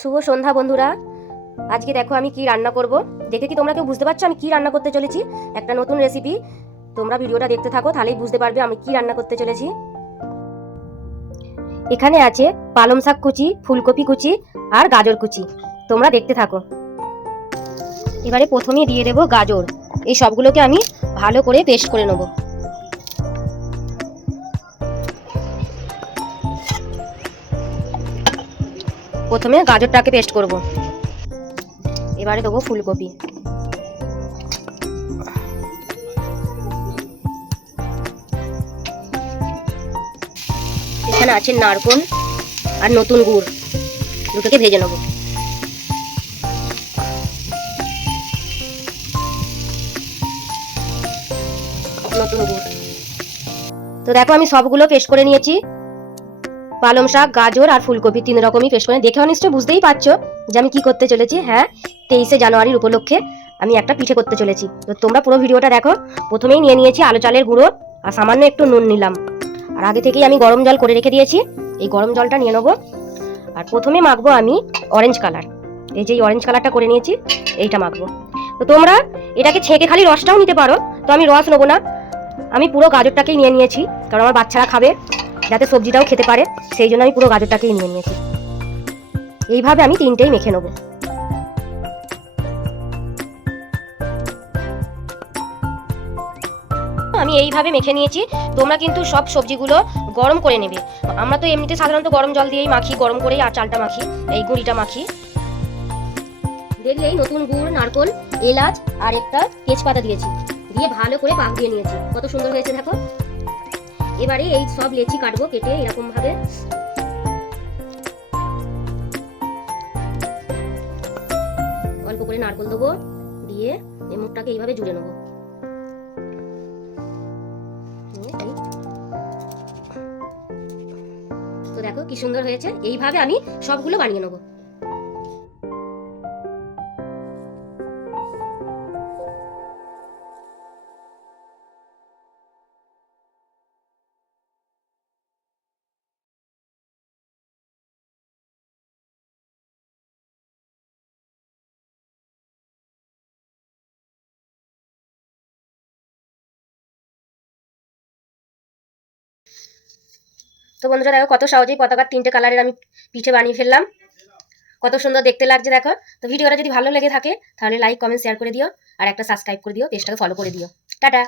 শুভ সন্ধ্যা বন্ধুরা। আজকে দেখো আমি কি রান্না করব। দেখে কি তোমরা কেউ বুঝতে পারছো আমি কি রান্না করতে চলেছি? একটা নতুন রেসিপি। তোমরা ভিডিওটা দেখতে থাকো, তাহলেই বুঝতে পারবে আমি কি রান্না করতে চলেছি। এখানে আছে পালং শাক কুচি, ফুলকপি কুচি আর গাজর কুচি। তোমরা দেখতে থাকো। এবারে প্রথমেই দিয়ে দেব গাজর। এই সবগুলোকে আমি ভালো করে পেস্ট করে নেব। প্রথমে গাজরটাকে পেস্ট করব। এবারে দেবো ফুলকপি। এখানে আছে নারকেল আর নতুন গুড়, দুটোকে ভেজে নেব। নতুন গুড়। তো দেখো আমি সবগুলো পেস্ট করে নিয়েছি। পালং শাক, গাজর আর ফুলকপি তিন রকমই পেস্ট করে। দেখে নিশ্চয়ই বুঝতেই পারছো যে আমি কি করতে চলেছি। হ্যাঁ, 23শে জানুয়ারির উপলক্ষে আমি একটা পিঠে করতে চলেছি। তো তোমরা পুরো ভিডিওটা দেখো। প্রথমেই নিয়ে নিয়েছি আলো চালের গুঁড়ো আর সামান্য একটু নুন নিলাম। আর আগে থেকেই আমি গরম জল করে রেখে দিয়েছি। এই গরম জলটা নিয়ে নেবো। আর প্রথমে মাখবো আমি অরেঞ্জ কালার। এই যে অরেঞ্জ কালারটা করে নিয়েছি, এইটা মাখবো। তো তোমরা এটাকে ছেঁকে খালি রসটাও নিতে পারো। তো আমি রস নেবো না, আমি পুরো গাজরটাকেই নিয়ে নিয়েছি, কারণ আমার বাচ্চারা খাবে, যাতে সবজিটাও খেতে পারে, সেই জন্য আমি পুরো গাজরটাকেই নিয়ে নিয়েছি। এইভাবে আমি তিনটেই মেখে নেব। আমি এইভাবে মেখে নিয়েছি। তোমরা কিন্তু সব সবজিগুলো গরম করে নেবে। আমরা তো এমনিতে সাধারণত গরম জল দিয়েই মাখি, গরম করেই আর চালটা মাখি, এই গুঁড়িটা মাখি। দেখলেই নতুন গুড়, নারকেল, এলাচ আর একটা তেজপাতা দিয়েছি, দিয়ে ভালো করে পাক দিয়ে নিয়েছি। কত সুন্দর হয়েছে দেখো। এবারে এই সব লেচি কাটবো, কেটে এরকম ভাবে অল্প করে নারকেল দেবো, দিয়ে এই মুখটাকে এইভাবে জুড়ে নেবো। তো দেখো কি সুন্দর হয়েছে। এইভাবে আমি সবগুলো বানিয়ে নেবো। তো বন্ধুরা দেখো কত সহজেই পতাকার তিনটে কালারের আমি পিঠে বানিয়ে ফেললাম। কত সুন্দর দেখতে লাগছে দেখো। তো ভিডিওটা যদি ভালো লেগে থাকে তাহলে লাইক, কমেন্ট, শেয়ার করে দিও, আর একটা সাবস্ক্রাইব করে দিও, পেজটাকে ফলো করে দিও। টাটা।